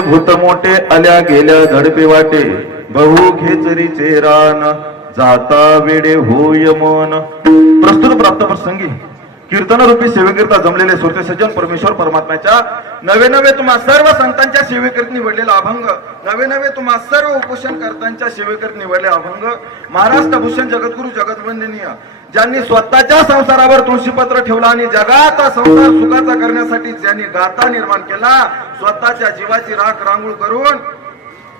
भूत मोठे आल्या गेल्या झडपे वाटे. बहु खेचरीचे रान जाता वेडे होय मन. प्रस्तुत प्राप्त प्रसंगी. कीर्तन रूपी सेवेकरिता जमलेले सुरते सज्जन परमेश्वर परमात्म्याच्या. नवे नवे तुम्हा सर्व संतांच्या सेवेकरीत निवडलेला अभंग. नवे नवे तुम्हा सर्व उपोषणकर्त्यांच्या सेवेकरीत निवडलेला अभंग. महाराष्ट्र भूषण जगद्गुरु जगदवंदनीय. ज्यांनी स्वतःच्या संसारावर तुळशीपत्र ठेवला आणि जगाचा संसार सुखाचा करण्यासाठी ज्यांनी गाथा निर्माण केला स्वतःच्या जीवाची राख रांगोळ करून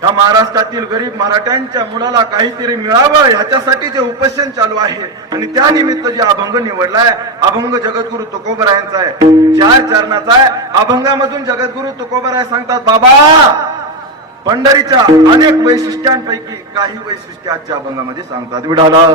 या महाराष्ट्रातील गरीब मराठ्यांच्या मुलाला काहीतरी मिळावं ह्याच्यासाठी जे उपोषण चालू आहे. आणि त्या निमित्त जे अभंग निवडलाय अभंग जगद्गुरु तुकोबरायांचा आहे. चार चरणाचा आहे. अभंगामधून जगद्गुरु तुकोबराय सांगतात बाबा पंढरीच्या अनेक वैशिष्ट्यांपैकी काही वैशिष्ट्य आजच्या अभंगामध्ये सांगतात. विडाला.